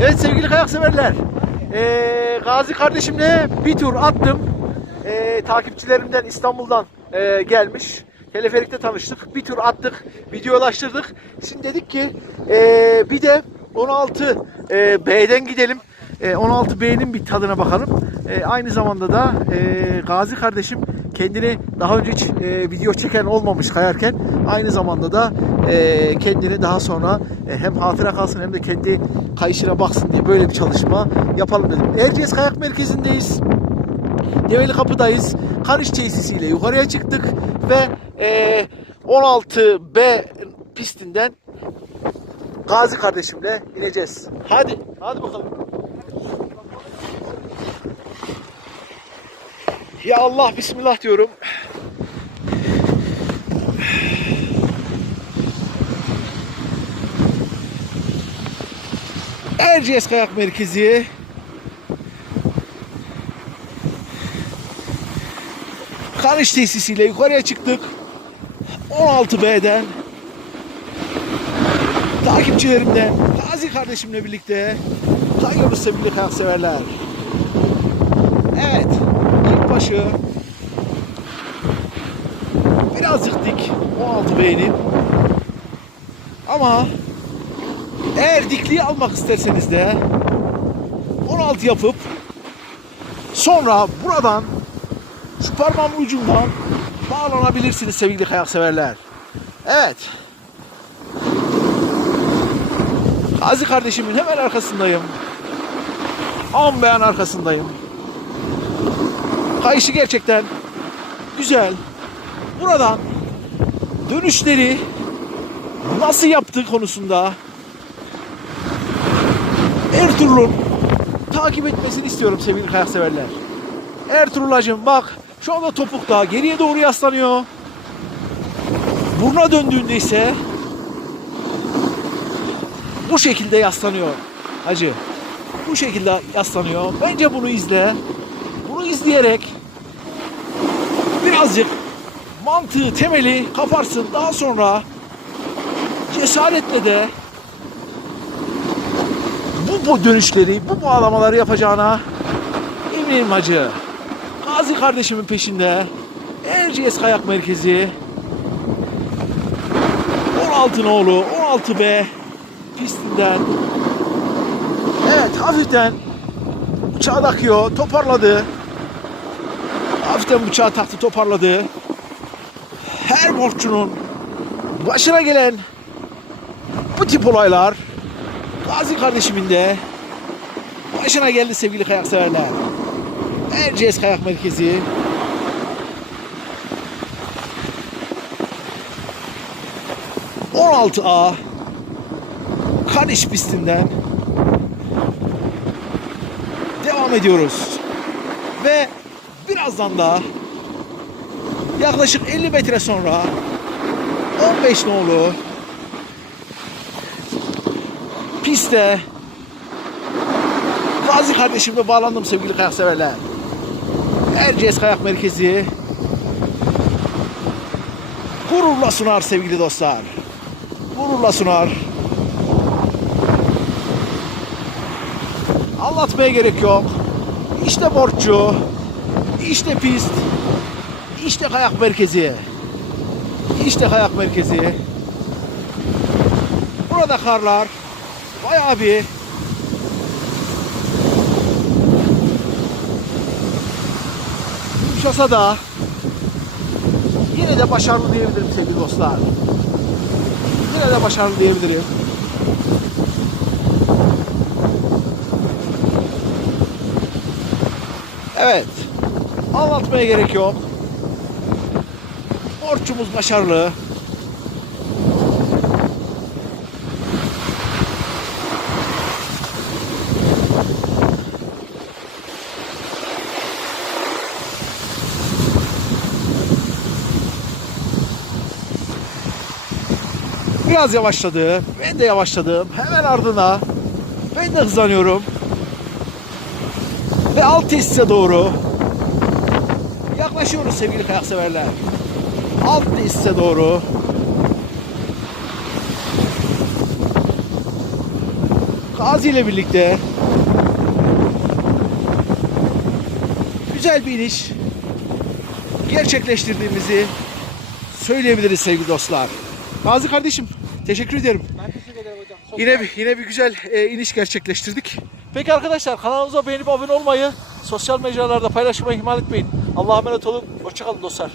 Evet sevgili kayak severler. Ee, Gazi kardeşimle bir tur attım. Ee, takipçilerimden İstanbul'dan e, gelmiş. Teleferikte tanıştık. Bir tur attık. Videolaştırdık. Şimdi dedik ki e, bir de 16 e, B'den gidelim. E, 16 B'nin bir tadına bakalım. E, aynı zamanda da e, Gazi kardeşim kendini daha önce hiç e, video çeken olmamış kayarken aynı zamanda da e, kendini daha sonra e, hem hatıra kalsın hem de kendi kayışına baksın diye böyle bir çalışma yapalım dedim. Erciyes Kayak Merkezi'ndeyiz. Develi Kapı'dayız. Kaniş tesisiyle yukarıya çıktık ve e, 16B pistinden Gazi kardeşimle ineceğiz. Hadi, hadi bakalım. Ya Allah bismillah diyorum. Erciyes Kayak Merkezi Kanış tesisiyle yukarıya çıktık. 16B'den takipçilerimden Gazi kardeşimle birlikte kayıyoruz sevgili kayak severler. Evet, başı birazcık dik 16B'nin ama eğer dikliği almak isterseniz de 16 yapıp sonra buradan şu parmağımın ucundan bağlanabilirsiniz sevgili kayak severler. Evet. Gazi kardeşimin hemen arkasındayım. An arkasındayım. Kayışı gerçekten güzel. Buradan dönüşleri nasıl yaptığı konusunda Ertuğrul'un takip etmesini istiyorum sevgili kayak severler. Ertuğrul'acığım bak şu anda topukta geriye doğru yaslanıyor. Buruna döndüğünde ise bu şekilde yaslanıyor hacı. Bu şekilde yaslanıyor. Bence bunu izle. Bunu izleyerek birazcık mantığı, temeli kaparsın. Daha sonra cesaretle de bu, bu dönüşleri, bu bağlamaları yapacağına eminim hacı. Gazi kardeşimin peşinde Erciyes Kayak Merkezi 16 nolu 16B pistinden Evet hafiften bıçağı takıyor toparladı hafiften bıçağı taktı toparladı her borçlunun başına gelen bu tip olaylar Gazi kardeşimin de başına geldi sevgili kayak severler. Erciyes Kayak Merkezi. ...16A... ...Kaniş pistinden... ...devam ediyoruz. Ve... ...birazdan da... ...yaklaşık 50 metre sonra... ...15 nolu... ...piste... Gazi kardeşimle bağlandım sevgili kayak severler. Erciyes Kayak Merkezi gururla sunar sevgili dostlar. Gururla sunar. Anlatmaya gerek yok. İşte borççu, işte pist, işte kayak merkezi. İşte kayak merkezi. Burada karlar bayağı bir yumuşasa da yine de başarılı diyebilirim sevgili dostlar. Yine de başarılı diyebilirim. Evet. Anlatmaya gerek yok. Borçumuz başarılı. Biraz yavaşladı. Ben de yavaşladım. Hemen ardına ben de hızlanıyorum. Ve alt tesise doğru yaklaşıyoruz sevgili kayak severler. Alt tesise doğru Gazi ile birlikte güzel bir iniş gerçekleştirdiğimizi söyleyebiliriz sevgili dostlar. Gazi kardeşim teşekkür ederim. Ben teşekkür ederim hocam. Çok Yine bir yine bir güzel e, iniş gerçekleştirdik. Peki arkadaşlar kanalımıza beğenip abone olmayı, sosyal mecralarda paylaşmayı ihmal etmeyin. Allah'a emanet olun. Hoşçakalın dostlar.